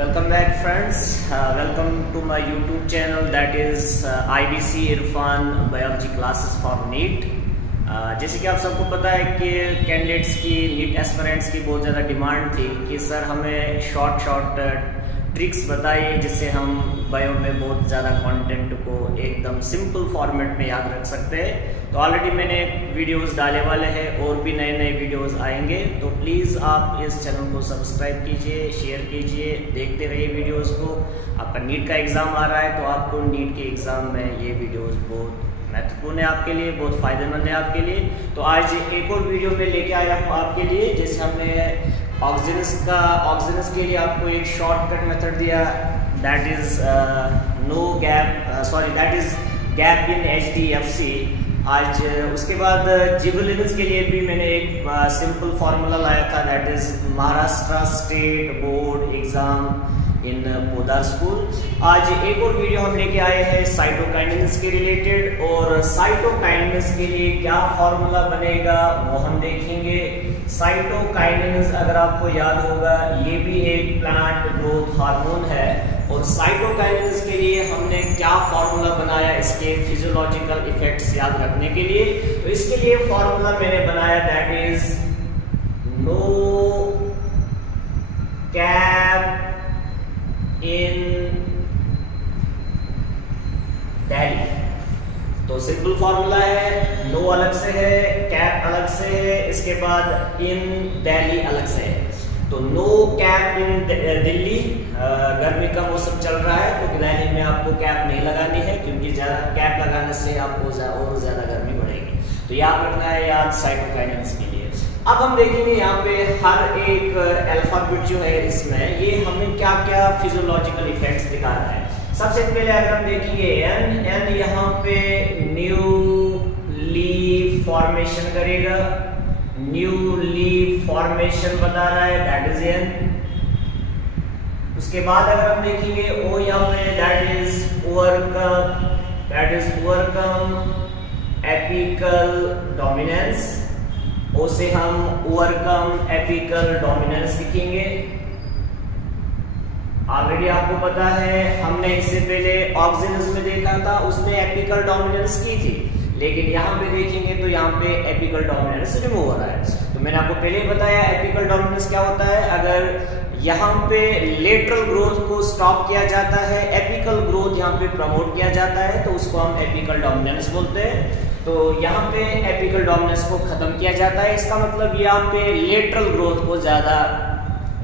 Welcome back friends, welcome to my YouTube channel that is IBC Irfan Biology Classes for NEET। जैसे कि आप सबको पता है कि कैंडिडेट्स की नीट एस्पिरेंट्स की बहुत ज़्यादा डिमांड थी कि सर हमें शॉर्ट ट्रिक्स बताइए जिससे हम बायो में बहुत ज़्यादा कंटेंट को एकदम सिंपल फॉर्मेट में याद रख सकते हैं। तो ऑलरेडी मैंने वीडियोस डाले वाले हैं और भी नए नए वीडियोस आएंगे, तो प्लीज़ आप इस चैनल को सब्सक्राइब कीजिए, शेयर कीजिए, देखते रहिए वीडियोस को। आपका नीट का एग्ज़ाम आ रहा है तो आपको नीट के एग्ज़ाम में ये वीडियोस बहुत महत्वपूर्ण है आपके लिए, बहुत फ़ायदेमंद है आपके लिए। तो आज एक और वीडियो में लेके आया हूँ आपके लिए, जैसे हमने ऑक्सीजनस के लिए आपको एक शॉर्टकट मेथड दिया, that is gap in HDFC। आज उसके बाद जिबरेलिन्स के लिए भी मैंने एक सिंपल फार्मूला लाया था, that is Maharashtra state board exam in Podar school. आज एक और वीडियो हम लेके आए हैं साइटोकाइनेसिस के रिलेटेड, और साइटोकाइनेसिस के लिए क्या फॉर्मूला बनेगा वो हम देखेंगे। साइटोकाइनेसिस अगर आपको याद होगा ये भी एक प्लांट ग्रोथ हार्मोन है, और साइटोकाइनेसिस के लिए हमने क्या फॉर्मूला बनाया इसके फिजियोलॉजिकल इफेक्ट्स याद रखने के लिए। तो इसके लिए फॉर्मूला मैंने बनाया, दैट इज नो कैप इन दिल्ली। तो सिंपल फॉर्मूला है, नो अलग से है, कैप अलग से है, इसके बाद इन दिल्ली अलग से है। तो नो कैप इन दिल्ली, गर्मी का मौसम चल रहा है तो दिल्ली में आपको कैप नहीं लगानी है, क्योंकि ज़्यादा कैप लगाने से आपको और ज़्यादा गर्मी बढ़ेगी। तो याद रखना है याद साइटोकाइनेसिस के लिए। अब हम देखेंगे यहाँ पे हर एक अल्फाबेट जो है इसमें ये हमें क्या क्या फिजियोलॉजिकल इफेक्ट्स दिखा रहा है। सबसे पहले अगर हम देखेंगे एन यहाँ पे न्यू लीफ फॉर्मेशन करेगा, न्यू लीफ फॉर्मेशन बता रहा है, दैट इज एन। उसके बाद अगर हम देखेंगे ओ यहाँ पे that is overcome apical dominance. ओ से हम ओवरकम एपिकल डोमिनेंस लिखेंगे। ऑलरेडी आपको पता है हमने इससे पहले ऑक्सीजनस में देखा था, उसमें एपिकल डोमिनेंस की थी, लेकिन यहाँ पे देखेंगे तो यहाँ पे एपिकल डोमिनेंस रिमूव हो रहा है। तो मैंने आपको पहले ही बताया एपिकल डोमिनेंस क्या होता है। अगर यहाँ पे लेटरल ग्रोथ को स्टॉप किया जाता है, एपिकल ग्रोथ यहाँ पे प्रमोट किया जाता है, तो उसको हम एपिकल डोमिनेंस बोलते हैं। तो यहाँ पे एपिकल डोमिनेंस को खत्म किया जाता है, इसका मतलब यहाँ पे लेटरल ग्रोथ को ज्यादा,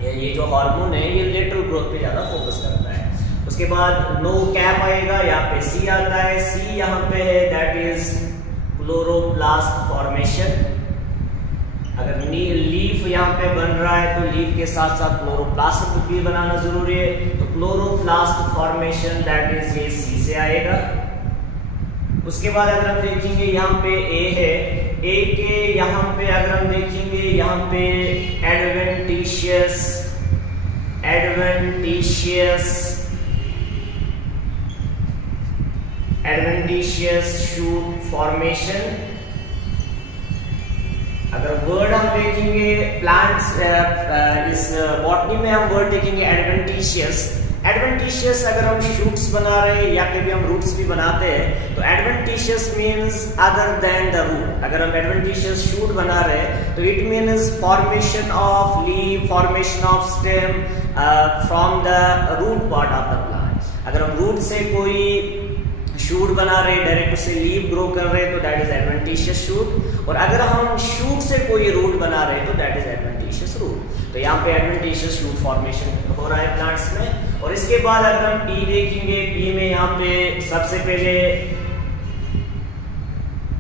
ये जो हार्मोन है ये लेटरल ग्रोथ पे ज्यादा फोकस करता है। उसके बाद नो कैप आएगा, यहाँ पे सी आता है, सी यहाँ पे है दैट इज क्लोरोप्लास्ट फॉर्मेशन। अगर लीफ यहाँ पे बन रहा है तो लीफ के साथ साथ क्लोरोप्लास्ट भी बनाना जरूरी है, तो क्लोरोप्लास्ट फॉर्मेशन दैट इज ये सी से आएगा। उसके बाद अगर हम देखेंगे यहाँ पे ए है, ए के यहाँ पे अगर हम देखेंगे यहाँ पे एडवेंटिशियस शूट फॉर्मेशन। अगर वर्ड हम देखेंगे प्लांट्स, इस बॉटनी में हम वर्ड देखेंगे एडवेंटिशियस अगर हम शूट्स बना रहे हैं या कभी हम रूट्स भी बनाते हैं, तो adventitious means other than the root. अगर हम एडवेंटिशियस शूट बना रहे हैं तो it means formation of leaf, formation of stem from the root part of the plant. अगर हम रूट से कोई शूट बना रहे, डायरेक्ट से लीफ ग्रो कर रहे हैं तो दैट इज एडवेंटिशियस शूट, और अगर हम शूट से कोई रूट बना रहे हैं तो दैट इज एडवेंटिशियस रूट। तो यहाँ पे एडवेंटिशियस शूट फॉर्मेशन हो रहा है प्लांट्स में। और इसके बाद अगर हम पी देखेंगे, पी में यहाँ पे सबसे पहले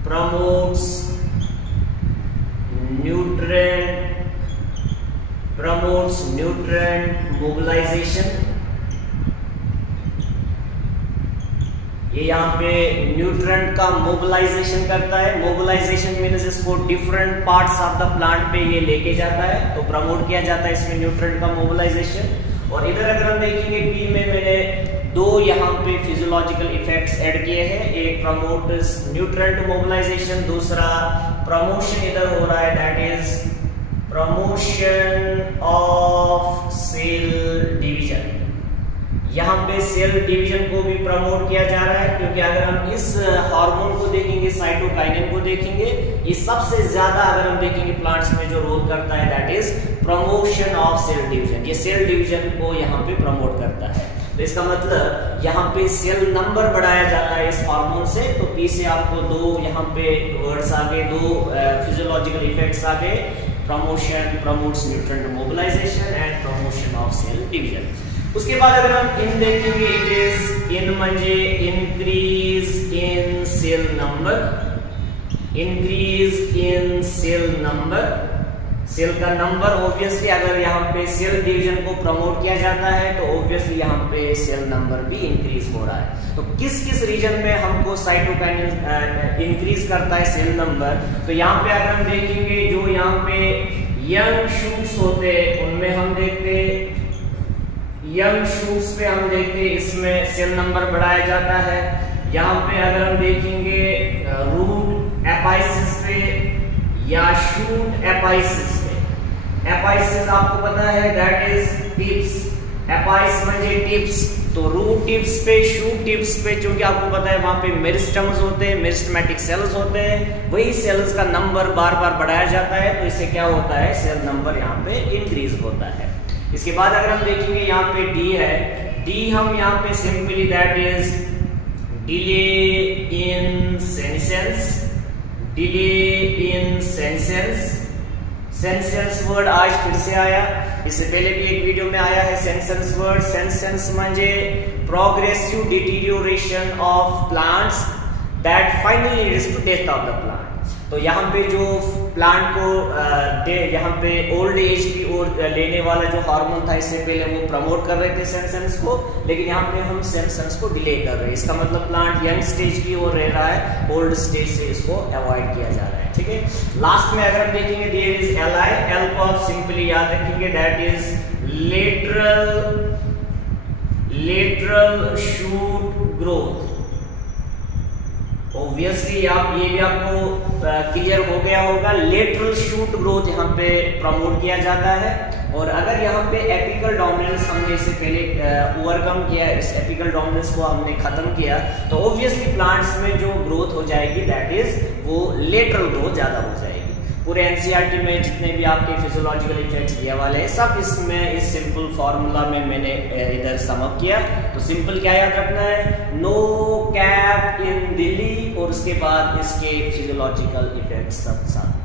प्रमोट्स न्यूट्रिएंट मोबिलाइजेशन। ये यहाँ पे न्यूट्रिएंट का मोबिलाइजेशन करता है। मोबिलाइजेशन मीन्स इसको different parts of the plant पे ये लेके जाता है, तो प्रमोट किया जाता है इसमें न्यूट्रिएंट का मोबिलाइजेशन। और इधर अगर हम देखेंगे पी में मैंने दो यहाँ पे फिजियोलॉजिकल इफेक्ट्स ऐड किए हैं, एक प्रमोट्स न्यूट्रिएंट मोबिलाइजेशन, दूसरा प्रमोशन इधर हो रहा है that is promotion of cell division. यहाँ पे सेल डिवीजन को भी प्रमोट किया जा रहा है, क्योंकि अगर हम इस हार्मोन को देखेंगे, साइटोकाइनिन को देखेंगे, ये सबसे ज्यादा अगर हम देखेंगे प्लांट्स में जो रोल करता है that is promotion of cell division. ये सेल डिवीजन को यहाँ पे प्रमोट करता है। तो इसका मतलब यहाँ पे सेल नंबर बढ़ाया जाता है इस हार्मोन से। तो पी से आपको दो यहाँ पे वर्ड्स आ गए, दो फिजियोलॉजिकल इफेक्ट्स आ गए। Promotion promotes nutrient mobilisation and promotion of cell division. उसके बाद अगर हम इन देखेंगे, इट इज इन म्हणजे increase in cell number, increase in cell number. Cell का नंबर ऑब्वियसली अगर यहाँ पे सेल डिवीजन को प्रमोट किया जाता है तो ऑब्वियसली यहाँ पे सेल नंबर भी इंक्रीज हो रहा है। तो किस किस रीजन में हमको साइटोकाइनिन इंक्रीज करता है सेल नंबर, तो यहाँ पे अगर हम देखेंगे जो यहाँ पे यंग शूट्स होते हैं उनमें हम देखते यंग शूट्स पे हम देखते इसमें सेल नंबर बढ़ाया जाता है। यहाँ पे अगर हम देखेंगे रूट एपाइसिस पे या शूट एपाइसिस पे, एपाइसिस आपको पता है दैट इज टिप्स, एपाइस म्हणजे टिप्स। तो रूट टिप्स पे, शूट टिप्स पे, क्योंकि आपको पता है वहां पे मेरिस्टम्स होते हैं, मेरिस्टेमेटिक सेल्स होते हैं, वही सेल्स का नंबर बार बार बढ़ाया जाता है। तो इससे क्या होता है, सेल नंबर यहाँ पे इंक्रीज होता है। इसके बाद अगर हम देखेंगे यहाँ पे डी है, डी हम यहाँ पे simply that is delay in senescence, delay in senescence. Senescence word आज फिर से आया, इससे पहले भी एक वीडियो में आया है सेनेसेंस वर्ड। सेनेसेंस म्हणजे progressive deterioration of plants that finally leads to death of the plant. तो यहाँ पे जो प्लांट को यहाँ पे ओल्ड एज की ओर लेने वाला जो हार्मोन था, इससे पहले वो प्रमोट कर रहे थे सेनेसेंस को, लेकिन यहाँ पे हम सेनेसेंस को डिले कर रहे हैं। इसका मतलब प्लांट यंग स्टेज की ओर रह रहा है, ओल्ड स्टेज से इसको अवॉइड किया जा रहा है। ठीक है, लास्ट में अगर हम देखेंगे there is L I, L को आप सिंपली याद रखेंगे that is lateral shoot growth. Obviously आप ये भी आपको क्लियर हो गया होगा, लेटरल शूट ग्रोथ यहाँ पे प्रमोट किया जाता है। और अगर यहाँ पे एपिकल डोमिनेंस हमने इससे पहले ओवरकम किया, इस एपिकल डोमिनेंस को हमने खत्म किया, तो ऑब्वियसली प्लांट्स में जो ग्रोथ हो जाएगी दैट इज वो लेटरल ग्रोथ ज्यादा हो जाएगी। पूरे एनसीईआरटी में जितने भी आपके फिजियोलॉजिकल इफेक्ट्स दिया वाले हैं सब इसमें इस सिंपल फॉर्मूला में मैंने इधर सम अप किया। तो सिंपल क्या याद रखना है, नो कैप इन दिल्ली, और उसके बाद इसके फिजियोलॉजिकल इफेक्ट्स सब साथ